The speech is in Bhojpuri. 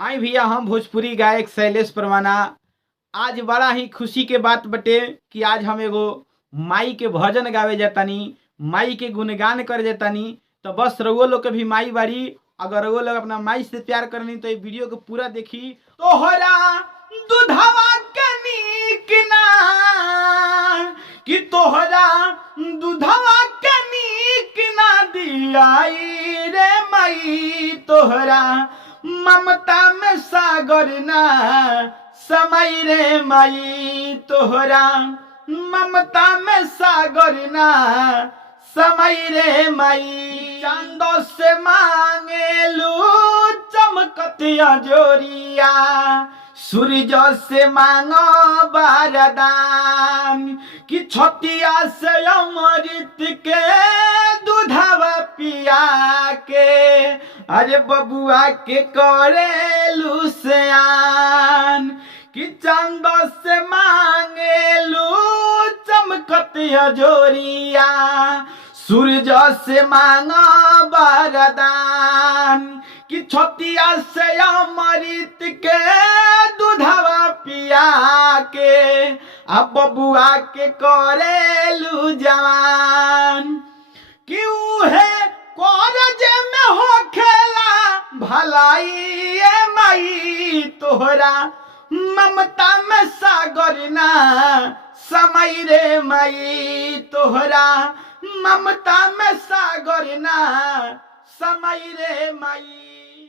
आई भैया हम भोजपुरी गायक शैलेश परवाना। आज बड़ा ही खुशी के बात बटे कि आज हम एगो माई के भजन गावे जातानी, माई के गुणगान कर जातानी। तो बस रउआ लोग के भी माई बाड़ी, अगर रउआ लोग अपना माई से प्यार करनी तो ये वीडियो को पूरा देखी। तोहरा दुधवा के नीक ना कि तोहरा दुधवा के नीक ना दियाई रे माई, तोहरा ममता में सागर ना समय रे माई, तोहरा ममता में सागर ना समय रे माई। चांदो से मांगेलू चमकतिया जोरिया, सूरज से मांगो बारदान कि छतिया से अमृत के दूधवा पिया के अरे बबुआ के करेलू सयान कि चंद से मांगेलू चमकतिया जोरिया, सूरज से मांगो बरदान कि छतिया से अमृत के दूधवा पिया के अब बबुआ के करेलू जवान कि उहे करज में हो खेला भलाई माई, तोहरा ममता में सागर ना समय रे माई, तोहरा ममता में सागर ना समय रे माई।